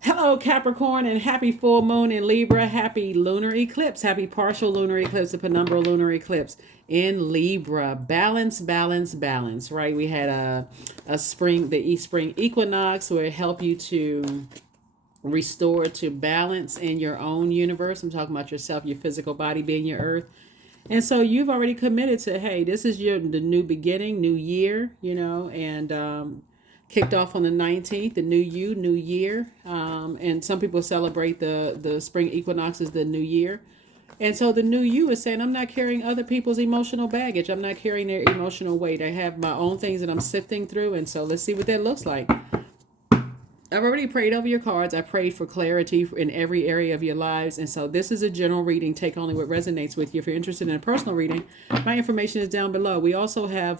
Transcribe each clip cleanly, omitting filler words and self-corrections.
Hello, Capricorn, and happy full moon in Libra. Happy lunar eclipse. Happy partial lunar eclipse, a penumbral lunar eclipse in Libra. Balance, balance, balance, right? We had a spring, the spring equinox, where it helped you to restore to balance in your own universe. I'm talking about yourself, your physical body being your earth. And so you've already committed to, hey, this is the new beginning, new year, and kicked off on the 19th, the new you, new year. And some people celebrate the spring equinox as the new year. And so the new you is saying, I'm not carrying other people's emotional baggage. I'm not carrying their emotional weight. I have my own things that I'm sifting through. And so let's see what that looks like. I've already prayed over your cards. I prayed for clarity in every area of your lives. And so this is a general reading. Take only what resonates with you. If you're interested in a personal reading, my information is down below. We also have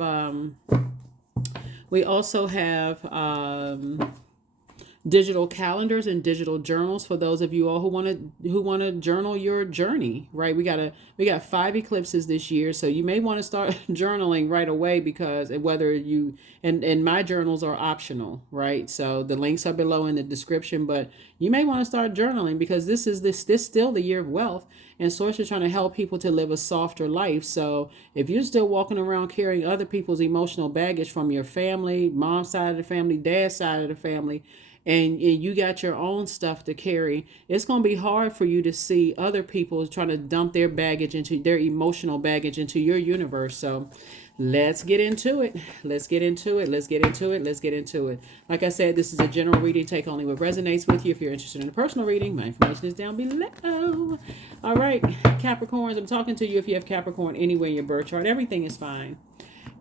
digital calendars and digital journals for those of you all who want to journal your journey, right? We got 5 eclipses this year, so you may want to start journaling right away, because whether you and my journals are optional, right? So the links are below in the description, but you may want to start journaling, because this still the year of wealth, and source is trying to help people to live a softer life. So if you're still walking around carrying other people's emotional baggage from your family, mom's side of the family, dad's side of the family, and you got your own stuff to carry, it's going to be hard for you to see other people trying to dump their baggage into their emotional baggage into your universe. So let's get into it. Let's get into it. Let's get into it. Let's get into it. Like I said, this is a general reading. Take only what resonates with you. If you're interested in a personal reading, my information is down below. All right, Capricorns, I'm talking to you if you have Capricorn anywhere in your birth chart. Everything is fine.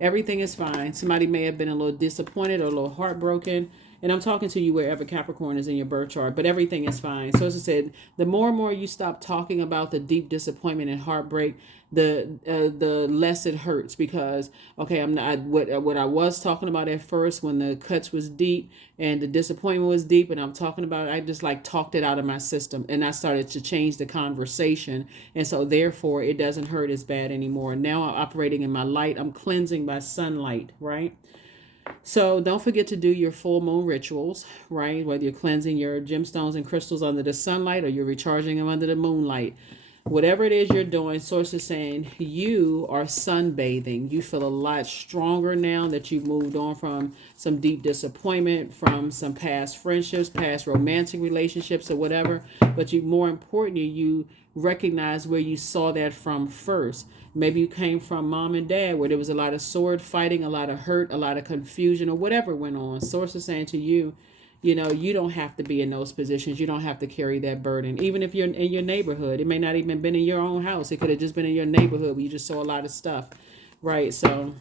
Everything is fine. Somebody may have been a little disappointed or a little heartbroken. And I'm talking to you wherever Capricorn is in your birth chart, but everything is fine. So as I said, the more and more you stop talking about the deep disappointment and heartbreak, the less it hurts, because okay, I'm not what I was talking about at first when the cuts was deep and the disappointment was deep, and I'm talking about, I just like talked it out of my system, and I started to change the conversation, and so therefore it doesn't hurt as bad anymore. Now I'm operating in my light. I'm cleansing by sunlight, right? So don't forget to do your full moon rituals, right? Whether you're cleansing your gemstones and crystals under the sunlight or you're recharging them under the moonlight. Whatever it is you're doing, source is saying you are sunbathing. You feel a lot stronger now that you've moved on from some deep disappointment, from some past friendships, past romantic relationships, or whatever. But more importantly, you recognize where you saw that from first. Maybe you came from mom and dad, where there was a lot of sword fighting, a lot of hurt, a lot of confusion, or whatever went on. Source is saying to you, you don't have to be in those positions. You don't have to carry that burden. Even if you're in your neighborhood, it may not even been in your own house. It could have just been in your neighborhood where you just saw a lot of stuff, right? So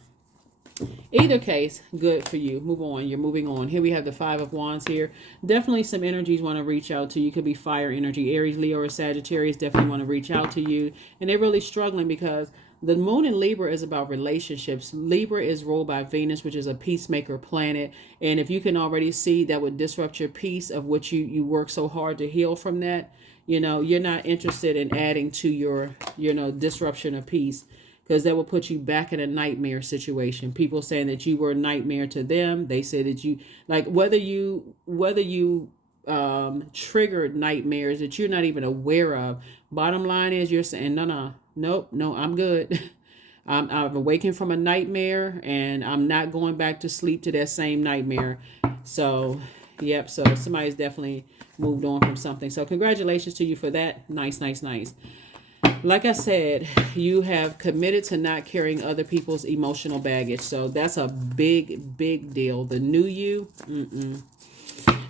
either case, good for you. Move on. You're moving on. Here we have the 5 of Wands here. Definitely some energies want to reach out to you. Could be fire energy. Aries, Leo, or Sagittarius definitely want to reach out to you. And they're really struggling because the moon in Libra is about relationships. Libra is ruled by Venus, which is a peacemaker planet. And if you can already see that would disrupt your peace of which you work so hard to heal from that, you're not interested in adding to your, disruption of peace, because that will put you back in a nightmare situation. People saying that you were a nightmare to them. They say that you, like, whether you triggered nightmares that you're not even aware of. Bottom line is you're saying, no, nope, no, I'm good. I've awakened from a nightmare and I'm not going back to sleep to that same nightmare. So, yep, so somebody's definitely moved on from something. So congratulations to you for that. Nice, nice, nice. Like I said, you have committed to not carrying other people's emotional baggage. So that's a big, big deal. The new you,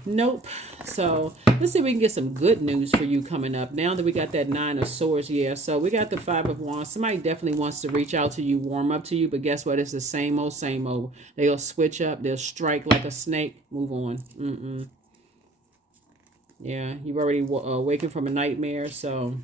nope. So let's see if we can get some good news for you coming up. Now that we got that 9 of Swords, yeah. So we got the 5 of Wands. Somebody definitely wants to reach out to you, warm up to you. But guess what? It's the same old, same old. They'll switch up. They'll strike like a snake. Move on. Yeah, you've already awakened from a nightmare. So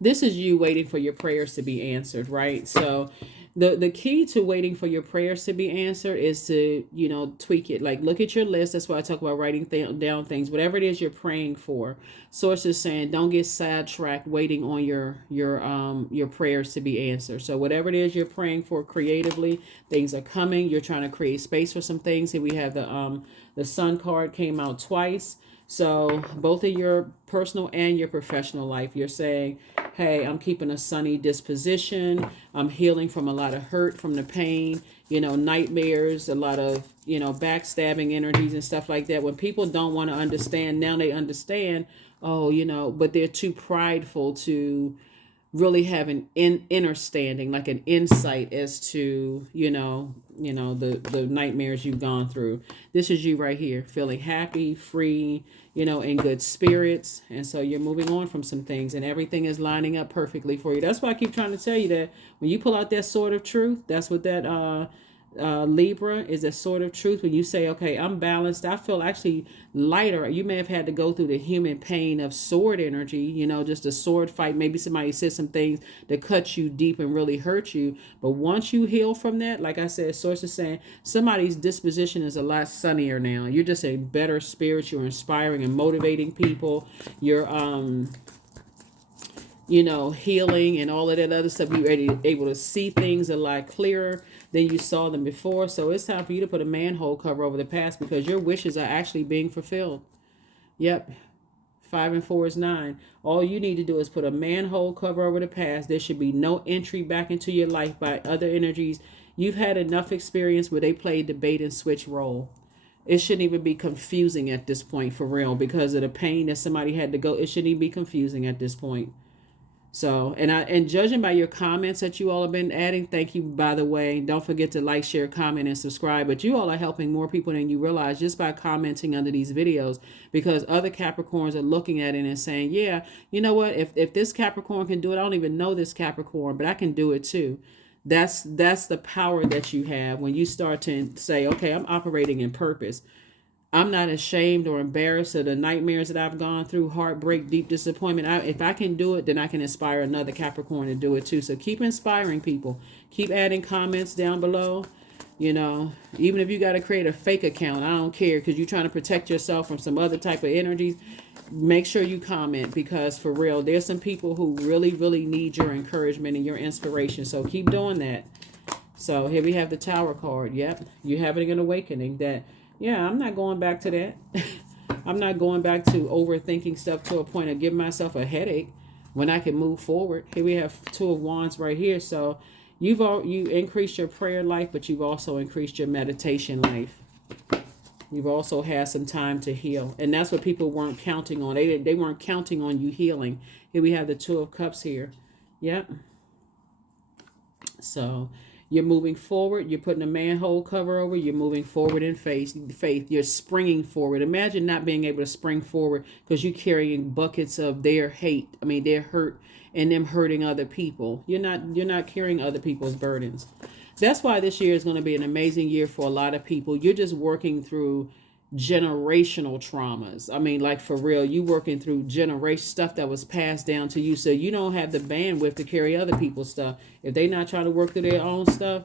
this is you waiting for your prayers to be answered, right? So The key to waiting for your prayers to be answered is to, you know, tweak it. Like, look at your list. That's why I talk about writing down things. Whatever it is you're praying for. Source is saying, don't get sidetracked waiting on your prayers to be answered. So whatever it is you're praying for creatively, things are coming. You're trying to create space for some things. Here we have the Sun card came out twice. So both in your personal and your professional life, you're saying, hey, I'm keeping a sunny disposition. I'm healing from a lot of hurt, from the pain, you know, nightmares, a lot of, you know, backstabbing energies and stuff like that. When people don't want to understand, now they understand, oh, you know, but they're too prideful to really have an understanding, like an insight as to, the nightmares you've gone through. This is you right here, feeling happy, free, in good spirits. And so you're moving on from some things and everything is lining up perfectly for you. That's why I keep trying to tell you that when you pull out that sword of truth, that's what that Libra is, a sword of truth. When you say, okay, I'm balanced, I feel actually lighter. You may have had to go through the human pain of sword energy, just a sword fight. Maybe somebody said some things that cut you deep and really hurt you. But once you heal from that, like I said, source is saying somebody's disposition is a lot sunnier now. You're just a better spirit. You're inspiring and motivating people. You're healing and all of that other stuff. You're able to see things a lot clearer than you saw them before. So it's time for you to put a manhole cover over the past because your wishes are actually being fulfilled. Yep. 5 and 4 is 9. All you need to do is put a manhole cover over the past. There should be no entry back into your life by other energies. You've had enough experience where they played the bait and switch role. It shouldn't even be confusing at this point, for real, because of the pain that somebody had to go. It shouldn't even be confusing at this point. So, and judging by your comments that you all have been adding, thank you, by the way. Don't forget to like, share, comment, and subscribe. But you all are helping more people than you realize just by commenting under these videos, because other Capricorns are looking at it and saying, yeah, you know what? If this Capricorn can do it, I don't even know this Capricorn, but I can do it too. That's the power that you have when you start to say, okay, I'm operating in purpose. I'm not ashamed or embarrassed of the nightmares that I've gone through, heartbreak, deep disappointment. If I can do it, then I can inspire another Capricorn to do it too. So keep inspiring people. Keep adding comments down below. Even if you got to create a fake account, I don't care, because you're trying to protect yourself from some other type of energies. Make sure you comment, because for real, there's some people who really, really need your encouragement and your inspiration. So keep doing that. So here we have the Tower card. Yep. You're having an awakening that, yeah, I'm not going back to that. I'm not going back to overthinking stuff to a point of giving myself a headache when I can move forward. Here we have 2 of Wands right here. So you increased your prayer life, but you've also increased your meditation life. You've also had some time to heal. And that's what people weren't counting on. They weren't counting on you healing. Here we have the 2 of Cups here. Yep. So you're moving forward. You're putting a manhole cover over. You're moving forward in faith. You're springing forward. Imagine not being able to spring forward because you're carrying buckets of their their hurt, and them hurting other people. You're not carrying other people's burdens. That's why this year is going to be an amazing year for a lot of people. You're just working through generational traumas. Like, for real, you working through generation stuff that was passed down to you, so you don't have the bandwidth to carry other people's stuff if they not trying to work through their own stuff.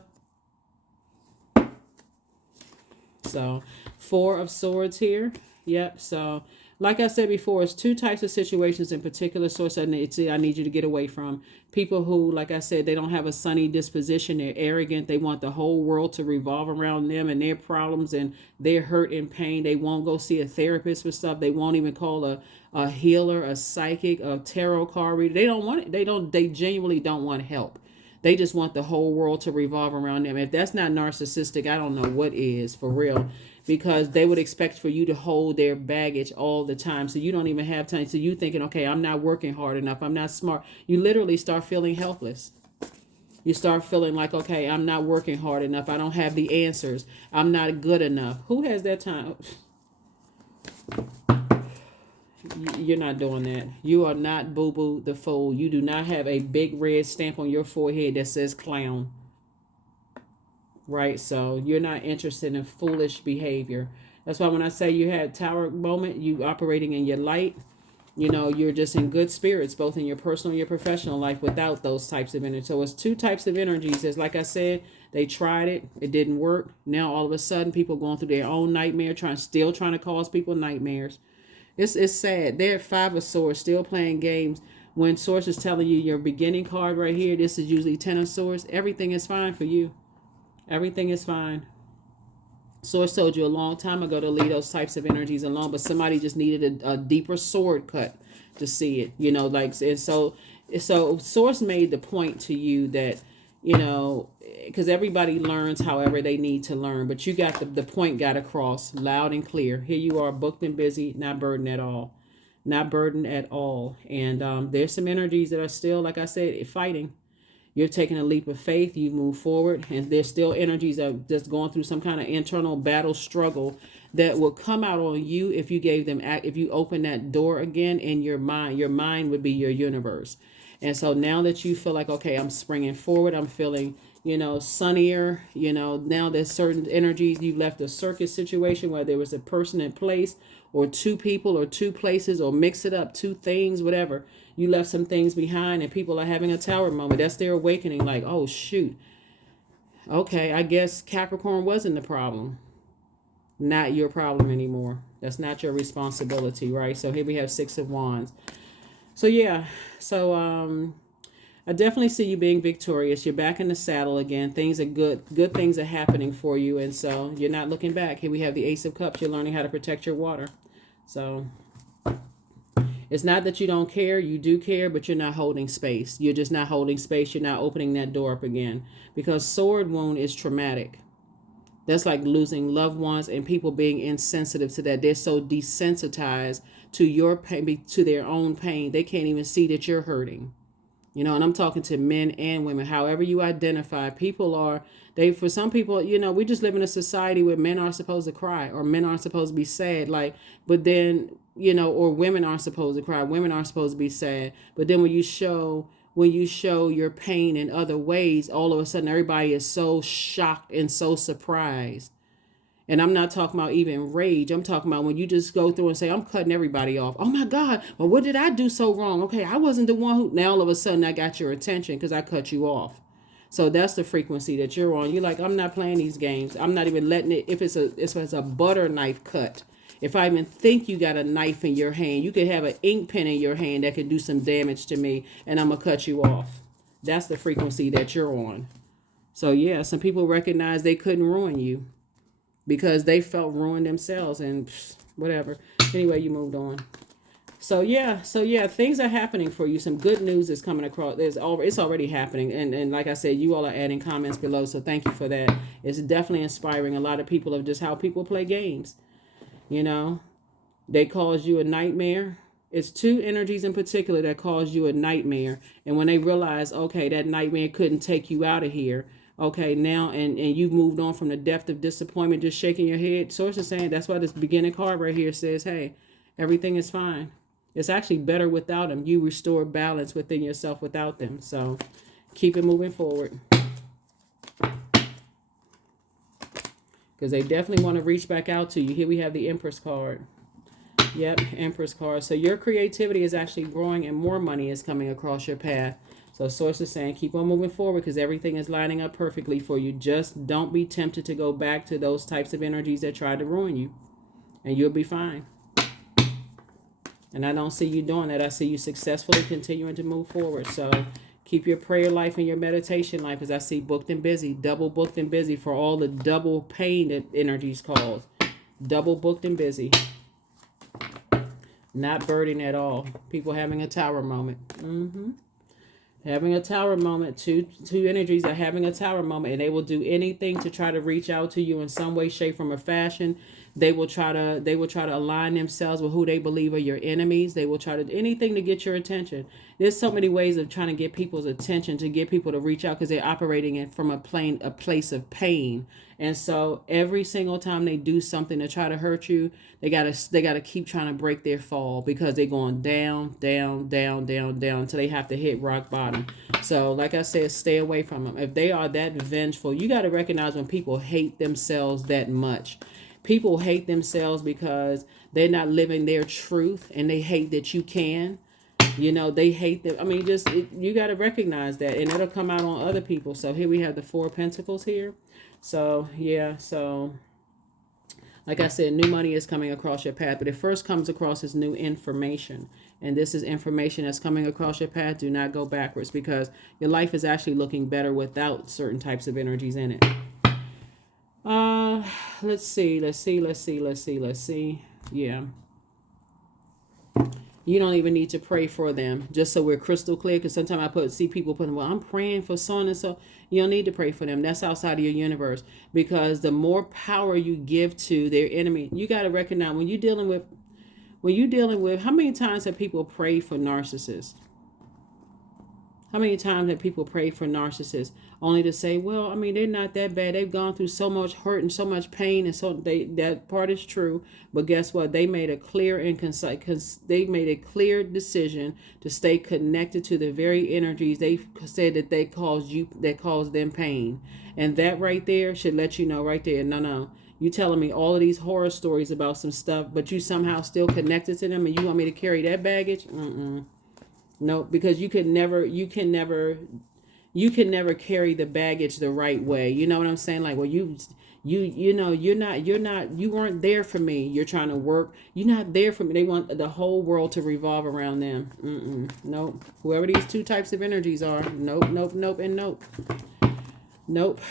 So 4 of Swords here. Yep. So like I said before, it's 2 types of situations in particular, source, I need you to get away from. People who, like I said, they don't have a sunny disposition. They're arrogant. They want the whole world to revolve around them and their problems and their hurt and pain. They won't go see a therapist for stuff. They won't even call a healer, a psychic, a tarot card reader. They don't want it. They genuinely don't want help. They just want the whole world to revolve around them. If that's not narcissistic, I don't know what is, for real. Because they would expect for you to hold their baggage all the time. So you don't even have time. So you thinking, okay, I'm not working hard enough. I'm not smart. You literally start feeling helpless. You start feeling like, okay, I'm not working hard enough. I don't have the answers. I'm not good enough. Who has that time? You're not doing that. You are not Boo-Boo the Fool. You do not have a big red stamp on your forehead that says clown. Right? So you're not interested in foolish behavior. That's why when I say you had Tower moment, you operating in your light. You know, you're just in good spirits, both in your personal and your professional life without those types of energy. So it's two types of energies. As like I said, they tried it. It didn't work. Now all of a sudden people going through their own nightmare, still trying to cause people nightmares. It's sad. They're at Five of Swords, still playing games. When Source is telling you your beginning card right here, this is usually Ten of Swords. Everything is fine for you. Everything is fine. Source told you a long time ago to leave those types of energies alone, but somebody just needed a deeper sword cut to see it, you know, like, and so Source made the point to you that, you know, because everybody learns however they need to learn, but you got the point got across loud and clear. Here you are, booked and busy, not burdened at all. Not burdened at all. And there's some energies that are still, like I said, fighting. You're taking a leap of faith. You move forward, and there's still energies that are just going through some kind of internal battle struggle that will come out on you if you gave them, if you open that door again in your mind. Your mind would be your universe. And so now that you feel like, okay, I'm springing forward, I'm feeling, you know, sunnier, you know, now there's certain energies. You left a circus situation where there was a person in place, or two people, or two places, or mix it up, two things, whatever. You left some things behind, and people are having a tower moment. That's their awakening. Like, oh, shoot. Okay, I guess Capricorn wasn't the problem. Not your problem anymore. That's not your responsibility, right? So here we have Six of Wands. So, yeah. So, I definitely see you being victorious. You're back in the saddle again. Things are good. Good things are happening for you. And so you're not looking back. Here we have the Ace of Cups. You're learning how to protect your water. So it's not that you don't care. You do care, but you're not holding space. You're just not holding space. You're not opening that door up again, because sword wound is traumatic. That's like losing loved ones and people being insensitive to that. They're so desensitized to your pain, to their own pain. They can't even see that you're hurting. You know, and I'm talking to men and women, however you identify. People are, for some people, you know, we just live in a society where men are supposed to cry, or men aren't supposed to be sad. Like, but then, you know, or women aren't supposed to cry. Women aren't supposed to be sad. But then when you show your pain in other ways, all of a sudden everybody is so shocked and so surprised. And I'm not talking about even rage. I'm talking about when you just go through and say, I'm cutting everybody off. Oh my God. Well, what did I do so wrong? Okay, I wasn't the one who, now all of a sudden I got your attention because I cut you off. So that's the frequency that you're on. You're like, I'm not playing these games. I'm not even letting it, if it's a butter knife cut. If I even think you got a knife in your hand, you could have an ink pen in your hand that could do some damage to me, and I'm going to cut you off. That's the frequency that you're on. So yeah, some people recognize they couldn't ruin you, because they felt ruined themselves, and whatever. Anyway, you moved on. So yeah, things are happening for you. Some good news is coming across. It's already happening. And like I said, you all are adding comments below, so thank you for that. It's definitely inspiring a lot of people of just how people play games. You know, they cause you a nightmare. It's two energies in particular that cause you a nightmare. And when they realize, okay, that nightmare couldn't take you out of here. Okay, now, and you've moved on from the depth of disappointment, just shaking your head. Source is saying, that's why this beginning card right here says, hey, everything is fine. It's actually better without them. You restore balance within yourself without them. So keep it moving forward. Because they definitely want to reach back out to you. Here we have the Empress card. Yep, Empress card. So your creativity is actually growing, and more money is coming across your path. So Source is saying, keep on moving forward, because everything is lining up perfectly for you. Just don't be tempted to go back to those types of energies that tried to ruin you, and you'll be fine. And I don't see you doing that. I see you successfully continuing to move forward. So keep your prayer life and your meditation life, as I see booked and busy, double booked and busy for all the double pain that energies cause. Double booked and busy. Not burdened at all. People having a tower moment. Having a tower moment. Two energies are having a tower moment, and they will do anything to try to reach out to you in some way, shape, form, or fashion. They will try to align themselves with who they believe are your enemies. They will try to do anything to get your attention. There's so many ways of trying to get people's attention, to get people to reach out, because they're operating from a place of pain. And so every single time they do something to try to hurt you, they gotta keep trying to break their fall, because they're going down, down, down, down, down until they have to hit rock bottom. So like I said, stay away from them. If they are that vengeful, you got to recognize when people hate themselves that much. People hate themselves because They're not living their truth, and they hate that you can. They hate them. I mean, you got to recognize that, and it'll come out on other people. So here we have the Four of Pentacles here. So yeah, so like I said, new money is coming across your path, but it first comes across as new information. And this is information that's coming across your path. Do not go backwards, because your life is actually looking better without certain types of energies in it. Let's see. Yeah. You don't even need to pray for them, just so we're crystal clear, because sometimes I see people putting, well, I'm praying for so and so. You don't need to pray for them. That's outside of your universe, because the more power you give to their enemy, you got to recognize when you're dealing with, how many times have people prayed for narcissists? How many times have people prayed for narcissists only to say, well, I mean, they're not that bad. They've gone through so much hurt and so much pain, and so that part is true. But guess what? They made a clear and concise, they made a clear decision to stay connected to the very energies they said that caused them pain. And that right there should let you know right there, no. You telling me all of these horror stories about some stuff, but you somehow still connected to them, and you want me to carry that baggage? No, because you can never carry the baggage the right way. You know what I'm saying? Like, well, you weren't there for me. You're trying to work. You're not there for me. They want the whole world to revolve around them. Nope. Whoever these two types of energies are, nope, and nope. Nope.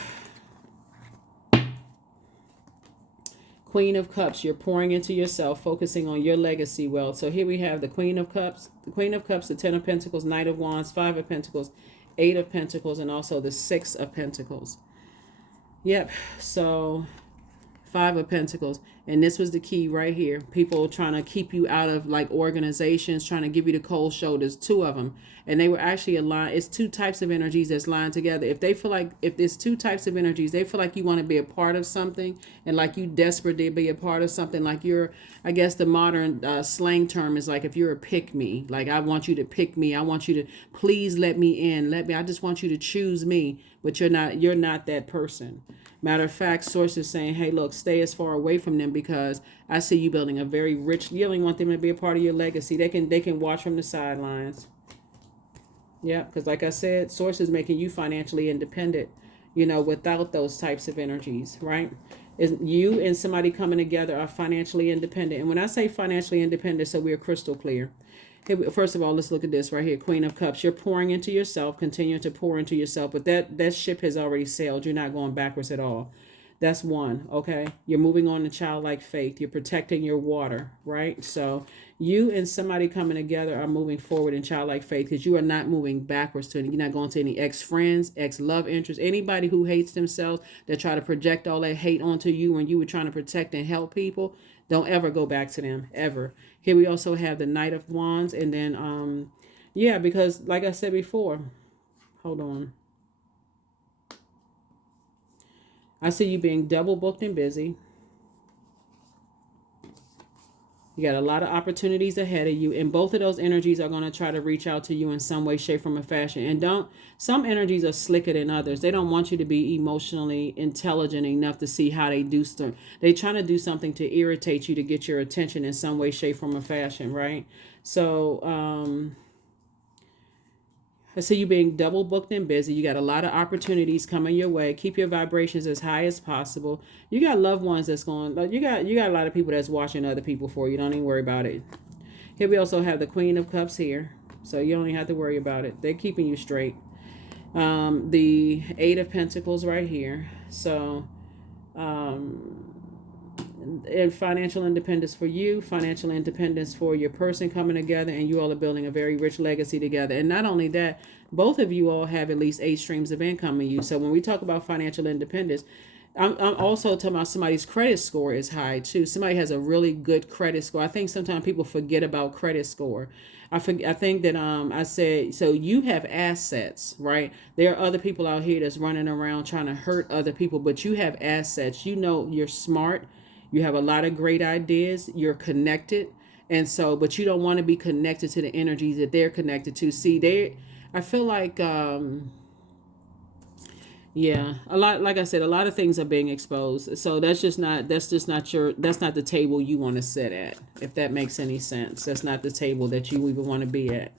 Queen of Cups, you're pouring into yourself, focusing on your legacy wealth. So here we have the Queen of Cups, the Ten of Pentacles, Knight of Wands, Five of Pentacles, Eight of Pentacles, and also the Six of Pentacles. Yep, so Five of Pentacles. And this was the key right here. People trying to keep you out of like organizations, trying to give you the cold shoulders, two of them. And they were actually aligned. It's two types of energies that's lined together. If there's two types of energies, they feel like you want to be a part of something, and like you desperate to be a part of something. Like I guess the modern slang term is like, if you're a pick me, like I want you to pick me. I want you to please let me in. I just want you to choose me, but you're not that person. Matter of fact, sources saying, hey, look, stay as far away from them, because I see you building a very rich, you don't want them to be a part of your legacy. They can watch from the sidelines. Yeah, because like I said, sources making you financially independent, without those types of energies, right? Is you and somebody coming together are financially independent. And when I say financially independent, so we're crystal clear. First of all, let's look at this right here. Queen of Cups. You're pouring into yourself, continuing to pour into yourself, but that ship has already sailed. You're not going backwards at all. That's one, okay? You're moving on to childlike faith. You're protecting your water, right? So you and somebody coming together are moving forward in childlike faith, because you are not moving backwards you're not going to any ex-friends, ex-love interests, anybody who hates themselves, that try to project all that hate onto you when you were trying to protect and help people. Don't ever go back to them, ever. Here we also have the Knight of Wands, and then, yeah, because like I said before, hold on. I see you being double booked and busy. You got a lot of opportunities ahead of you, and both of those energies are going to try to reach out to you in some way, shape, form, or fashion. And some energies are slicker than others. They don't want you to be emotionally intelligent enough to see how they do stuff. They're trying to do something to irritate you, to get your attention in some way, shape, form, or fashion, right? So, I see you being double booked and busy. You got a lot of opportunities coming your way. Keep your vibrations as high as possible. You got loved ones that's going, like you got a lot of people that's watching other people for you. Don't even worry about it. Here we also have the Queen of Cups here. So you don't even have to worry about it. They're keeping you straight. The Eight of Pentacles right here. So, and financial independence for you, financial independence for your person coming together, and you all are building a very rich legacy together. And not only that, both of you all have at least 8 streams of income in you. So when we talk about financial independence, I'm also talking about somebody's credit score is high too. Somebody has a really good credit score. I think sometimes people forget about credit score. I think that I said, so you have assets, right? There are other people out here that's running around trying to hurt other people, but you have assets. You're smart. You have a lot of great ideas. You're connected. And so, but you don't want to be connected to the energies that they're connected to. See, I feel like Yeah, a lot. Like I said, a lot of things are being exposed. So that's not the table you want to sit at. If that makes any sense, that's not the table that you even want to be at.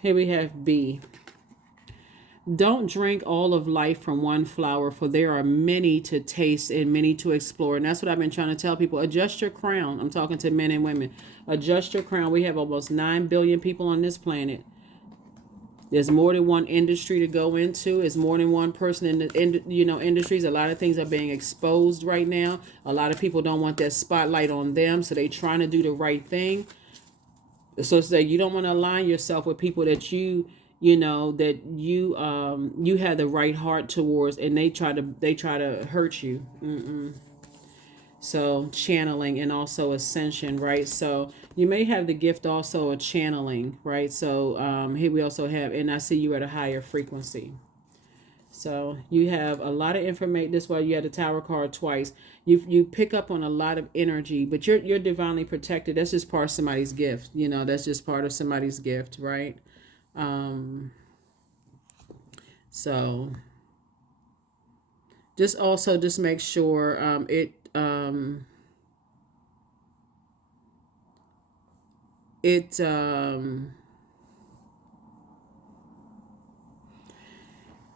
Here we have B. Don't drink all of life from one flower, for there are many to taste and many to explore. And that's what I've been trying to tell people. Adjust your crown. I'm talking to men and women. Adjust your crown. We have almost 9 billion people on this planet. There's more than one industry to go into. There's more than one person in the industries. A lot of things are being exposed right now. A lot of people don't want that spotlight on them, so they trying to do the right thing. So it's like you don't want to align yourself with people that you had the right heart towards, and they try to hurt you. So channeling and also ascension, right? So you may have the gift also of channeling, right? So here we also have, and I see you at a higher frequency. So you have a lot of information. This is why you had the Tower card twice. You pick up on a lot of energy, but you're divinely protected. That's just part of somebody's gift. That's just part of somebody's gift, right? Um, so just make sure it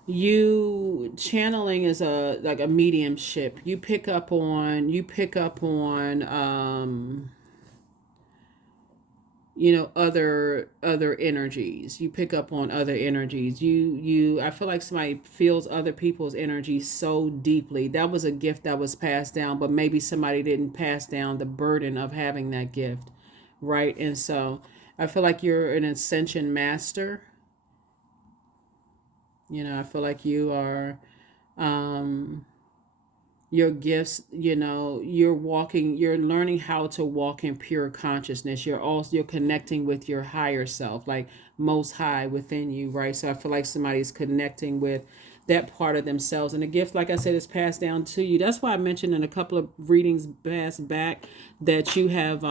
you channeling is a like a mediumship. You pick up on other energies. You pick up on other energies. I feel like somebody feels other people's energies so deeply. That was a gift that was passed down, but maybe somebody didn't pass down the burden of having that gift, right? And so I feel like you're an ascension master. I feel like you are um your gifts, you're learning how to walk in pure consciousness. You're connecting with your higher self, like most high within you, right? So I feel like somebody's connecting with that part of themselves, and the gift, like I said, is passed down to you. That's why I mentioned in a couple of readings past back that you have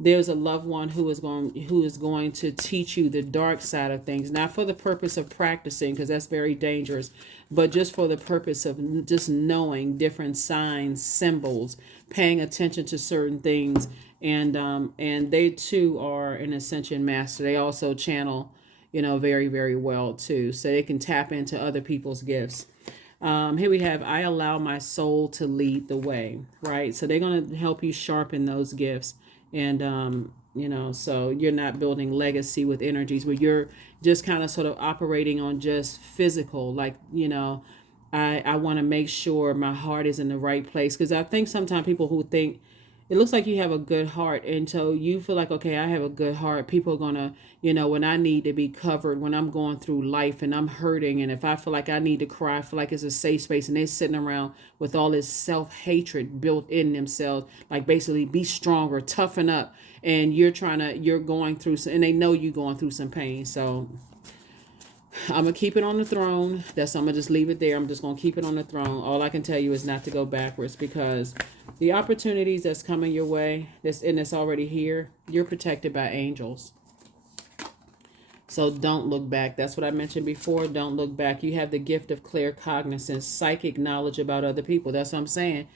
there's a loved one who is going to teach you the dark side of things, not for the purpose of practicing, because that's very dangerous, but just for the purpose of just knowing different signs, symbols, paying attention to certain things. And they too are an ascension master. They also channel, very, very well too, so they can tap into other people's gifts. Here we have, I allow my soul to lead the way, right? So they're going to help you sharpen those gifts. And, so you're not building legacy with energies where you're just kind of sort of operating on just physical, like, I want to make sure my heart is in the right place. Because I think sometimes people who think, it looks like you have a good heart, and so you feel like, okay, I have a good heart. People are gonna, when I need to be covered, when I'm going through life and I'm hurting, and if I feel like I need to cry, I feel like it's a safe space, and they're sitting around with all this self-hatred built in themselves, like basically be stronger, toughen up, and you're going through some, and they know you're going through some pain. So I'm gonna keep it on the throne. I'm gonna just leave it there. I'm just gonna keep it on the throne. All I can tell you is not to go backwards, because the opportunities that's coming your way, that's already here, you're protected by angels. So don't look back. That's what I mentioned before. Don't look back. You have the gift of clear cognizance, psychic knowledge about other people. That's what I'm saying.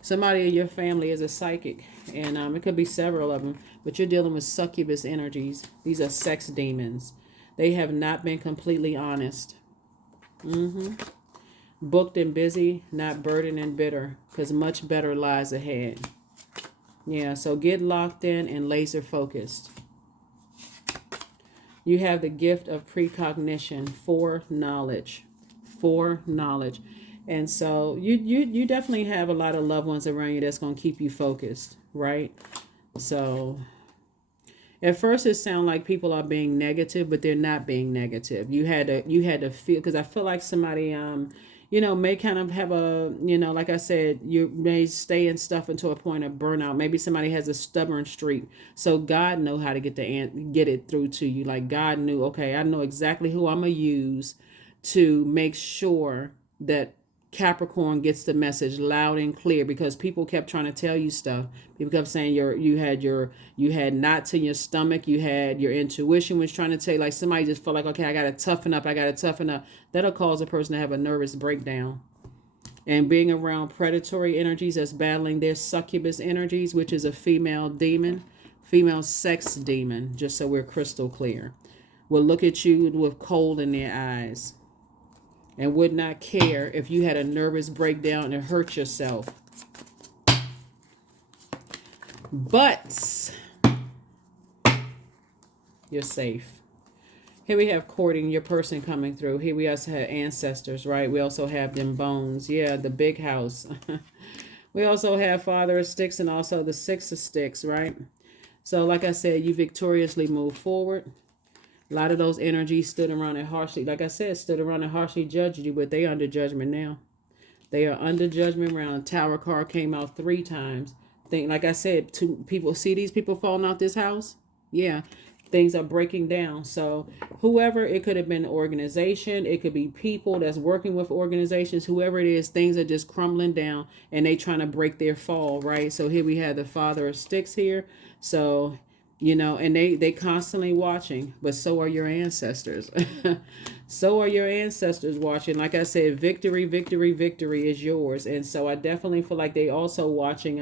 Somebody in your family is a psychic, and it could be several of them, but you're dealing with succubus energies. These are sex demons. They have not been completely honest. Booked and busy, not burdened and bitter, because much better lies ahead. Yeah, so get locked in and laser focused. You have the gift of precognition, foreknowledge. And so you definitely have a lot of loved ones around you that's going to keep you focused, right? So at first it sounds like people are being negative, but they're not being negative. You had to feel, because I feel like somebody may kind of have a, like I said, you may stay in stuff until a point of burnout. Maybe somebody has a stubborn streak. So God know how to get it through to you. Like God knew, okay, I know exactly who I'm going to use to make sure that Capricorn gets the message loud and clear, because people kept trying to tell you stuff. People kept saying you had knots in your stomach, you had your intuition was trying to tell you, like somebody just felt like, okay, I gotta toughen up, I gotta toughen up. That'll cause a person to have a nervous breakdown. And being around predatory energies that's battling their succubus energies, which is a female demon, female sex demon, just so we're crystal clear, will look at you with cold in their eyes and would not care if you had a nervous breakdown and hurt yourself. But you're safe. Here we have courting, your person coming through. Here we also have ancestors, right? We also have them bones. Yeah, the big house. We also have Father of Sticks and also the Six of Sticks, right? So like I said, you victoriously move forward. A lot of those energies stood around and harshly, like I said, stood around and harshly judged you, but they under judgment now. They are under judgment round. Tower card came out 3 times. Like I said, 2 people, see these people falling out this house? Yeah. Things are breaking down. So whoever, it could have been an organization, it could be people that's working with organizations, whoever it is, things are just crumbling down and they trying to break their fall, right? So here we have the Father of Sticks here. So, you know, and they constantly watching, but so are your ancestors. So are your ancestors watching. Like I said, victory, victory, victory is yours. And so I definitely feel like they also watching,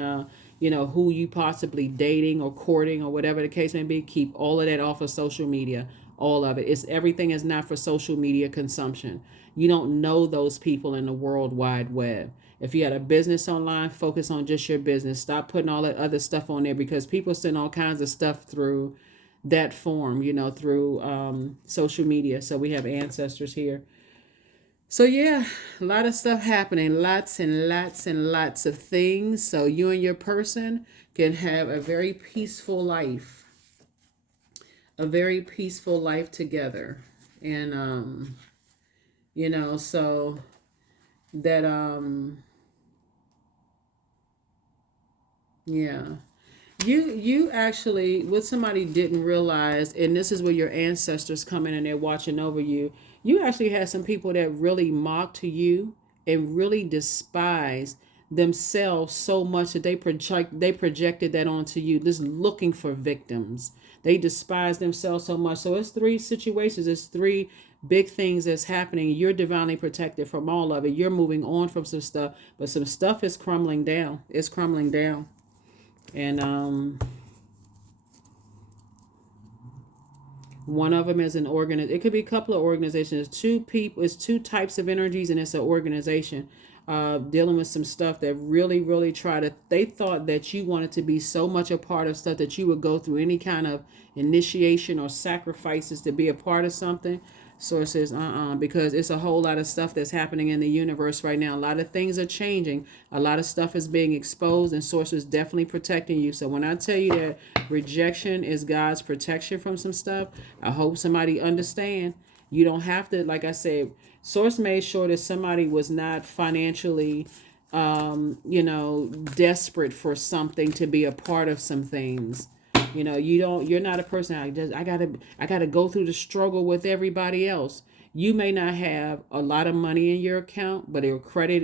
you know, who you possibly dating or courting or whatever the case may be. Keep all of that off of social media. All of it. Everything is not for social media consumption. You don't know those people in the World Wide Web. If you had a business online, focus on just your business. Stop putting all that other stuff on there, because people send all kinds of stuff through that form, you know, through social media. So we have ancestors here. So yeah, a lot of stuff happening, lots and lots and lots of things. So you and your person can have a very peaceful life, together. And, you know, so that, yeah. You actually, what somebody didn't realize, and this is where your ancestors come in and they're watching over you. You actually had some people that really mocked you and really despised themselves so much that they projected that onto you, just looking for victims. They despise themselves so much. So it's 3 situations. It's 3 big things that's happening. You're divinely protected from all of it. You're moving on from some stuff, but some stuff is crumbling down. It's crumbling down. And one of them is an it could be a couple of organizations. 2 people, it's 2 types of energies, and it's an organization dealing with some stuff that really, really they thought that you wanted to be so much a part of stuff that you would go through any kind of initiation or sacrifices to be a part of something. Source says, because it's a whole lot of stuff that's happening in the universe right now. A lot of things are changing. A lot of stuff is being exposed, and Source is definitely protecting you. So when I tell you that rejection is God's protection from some stuff, I hope somebody understand. You don't have to, like I said, Source made sure that somebody was not financially, you know, desperate for something to be a part of some things. You know, you're not a person, I gotta go through the struggle with everybody else. You may not have a lot of money in your account, but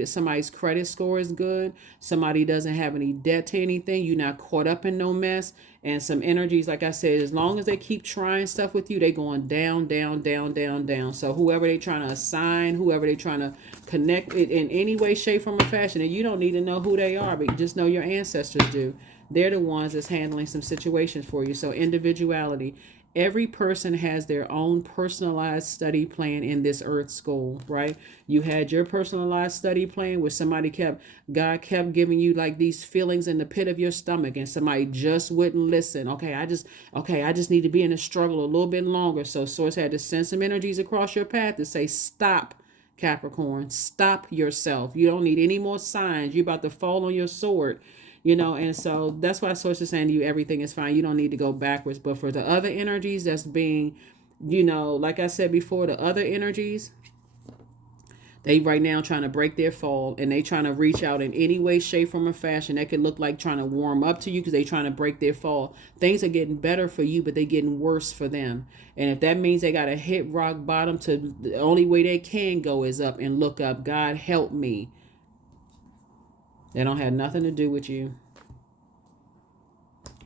somebody's credit score is good. Somebody doesn't have any debt to anything. You're not caught up in no mess. And some energies, like I said, as long as they keep trying stuff with you, they going down, down, down, down, down. So whoever they trying to assign, whoever they trying to connect it in any way, shape, form, or fashion, and you don't need to know who they are, but just know your ancestors do. They're the ones that's handling some situations for you. So individuality. Every person has their own personalized study plan in this earth school, right? You had your personalized study plan where God kept giving you like these feelings in the pit of your stomach, and somebody just wouldn't listen. I just need to be in a struggle a little bit longer. So Source had to send some energies across your path to say, stop, Capricorn, stop yourself. You don't need any more signs. You're about to fall on your sword. You know, and so that's why Source is saying to you, everything is fine. You don't need to go backwards. But for the other energies that's being, you know, like I said before, the other energies They right now trying to break their fall, and they trying to reach out in any way, shape, form, or fashion that could look like trying to warm up to you because they trying to break their fall. Things are getting better for you, but they getting worse for them. And if that means they got to hit rock bottom, to the only way they can go is up and look up. God help me. They don't have nothing to do with you.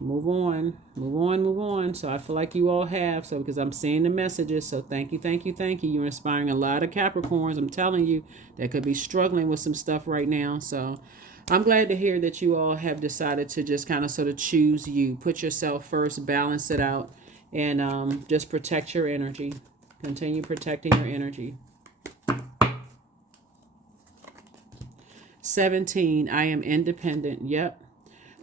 Move on, move on, move on. So I feel like you all have, so because I'm seeing the messages. So thank you, thank you, thank you. You're inspiring a lot of Capricorns. I'm telling you, that could be struggling with some stuff right now. So I'm glad to hear that you all have decided to just kind of sort of choose you, put yourself first, balance it out, and just protect your energy. Continue protecting your energy. 17, I am independent. Yep.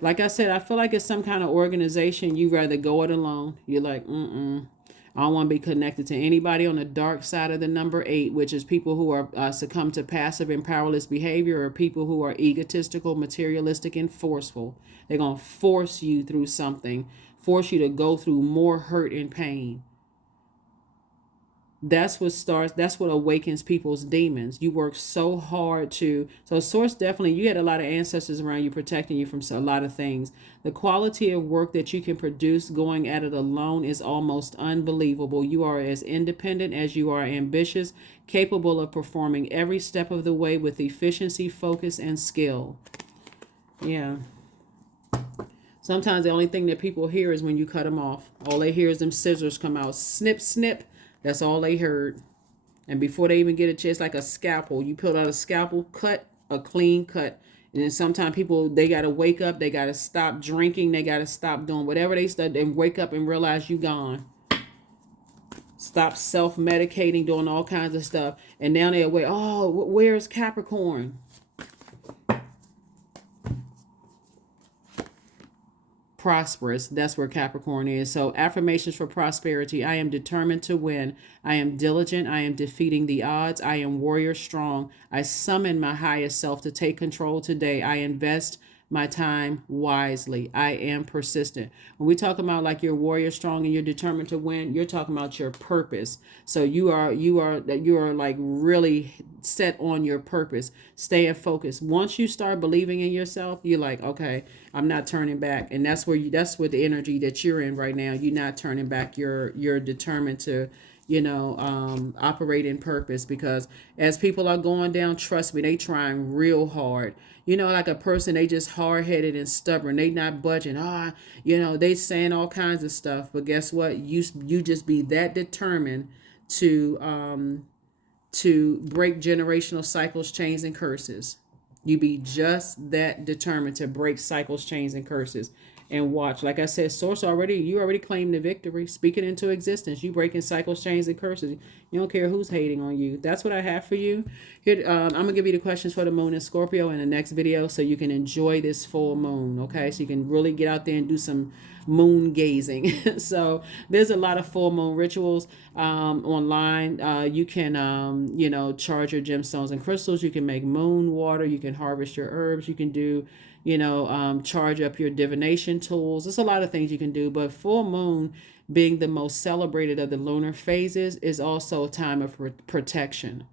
Like I said, I feel like it's some kind of organization. You rather go it alone. You're like, I don't want to be connected to anybody on the dark side of the number 8, which is people who are succumb to passive and powerless behavior, or people who are egotistical, materialistic, and forceful. They're going to force you through something, force you to go through more hurt and pain. That's what awakens people's demons. You work so hard so source, definitely, you had a lot of ancestors around you protecting you from a lot of things. The quality of work that you can produce going at it alone is almost unbelievable. You are as independent as you are ambitious, capable of performing every step of the way with efficiency, focus, and skill. Yeah. Sometimes the only thing that people hear is when you cut them off. All they hear is them scissors come out, snip, snip. That's all they heard. And before they even get a chance, like a scalpel, you pull out a scalpel, cut a clean cut. And then sometimes people, they got to wake up. They got to stop drinking. They got to stop doing whatever they start and wake up and realize you gone. Stop self-medicating, doing all kinds of stuff. And now they're aware, oh, where's Capricorn? Prosperous. That's where Capricorn is. So affirmations for prosperity. I am determined to win. I am diligent. I am defeating the odds. I am warrior strong. I summon my highest self to take control today. I invest my time wisely. I am persistent. When we talk about like you're warrior strong and you're determined to win, you're talking about your purpose. So you are like really set on your purpose. Stay focused. Once you start believing in yourself, you're like, okay, I'm not turning back. And that's where the energy that you're in right now. You're not turning back. You're determined to operate in purpose, because as people are going down, trust me, they trying real hard. Like a person, they just hard-headed and stubborn. They not budging. They saying all kinds of stuff. But guess what? You just be that determined to break generational cycles, chains, and curses. You be just that determined to break cycles, chains, and curses. And watch, like I said, source you already claimed the victory. Speak it into existence. You breaking cycles, chains, and curses. You don't care who's hating on you. That's what I have for you. Here, I'm gonna give you the questions for the moon in Scorpio in the next video, so you can enjoy this full moon. Okay, so you can really get out there and do some moon gazing. So there's a lot of full moon rituals online. You can charge your gemstones and crystals. You can make moon water. You can harvest your herbs. You can do charge up your divination tools. There's a lot of things you can do, but full moon, being the most celebrated of the lunar phases, is also a time of protection.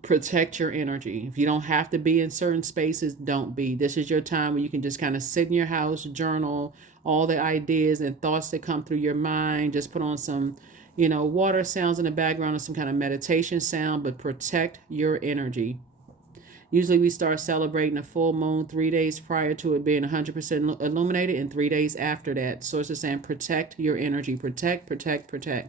Protect your energy. If you don't have to be in certain spaces, don't be. This is your time where you can just kind of sit in your house, journal all the ideas and thoughts that come through your mind. Just put on some water sounds in the background or some kind of meditation sound, but protect your energy. Usually we start celebrating a full moon 3 days prior to it being 100% illuminated, and 3 days after that. Source is saying protect your energy. Protect, protect, protect.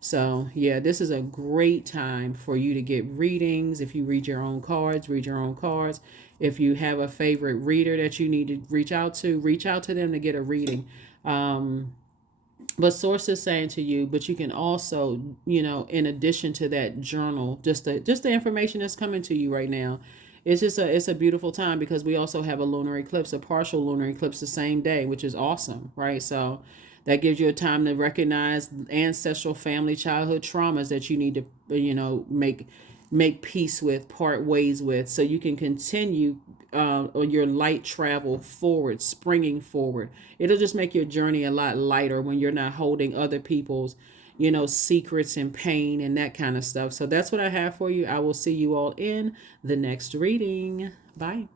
So yeah, this is a great time for you to get readings. If you read your own cards, read your own cards. If you have a favorite reader that you need to reach out to them to get a reading. But source is saying to you, but you can also, in addition to that, journal just the information that's coming to you right now. It's a beautiful time, because we also have a lunar eclipse, a partial lunar eclipse the same day, which is awesome, right? So that gives you a time to recognize ancestral, family, childhood traumas that you need to, make peace with, part ways with, so you can continue on your light travel forward, springing forward. It'll just make your journey a lot lighter when you're not holding other people's secrets and pain and that kind of stuff. So that's what I have for you. I will see you all in the next reading. Bye.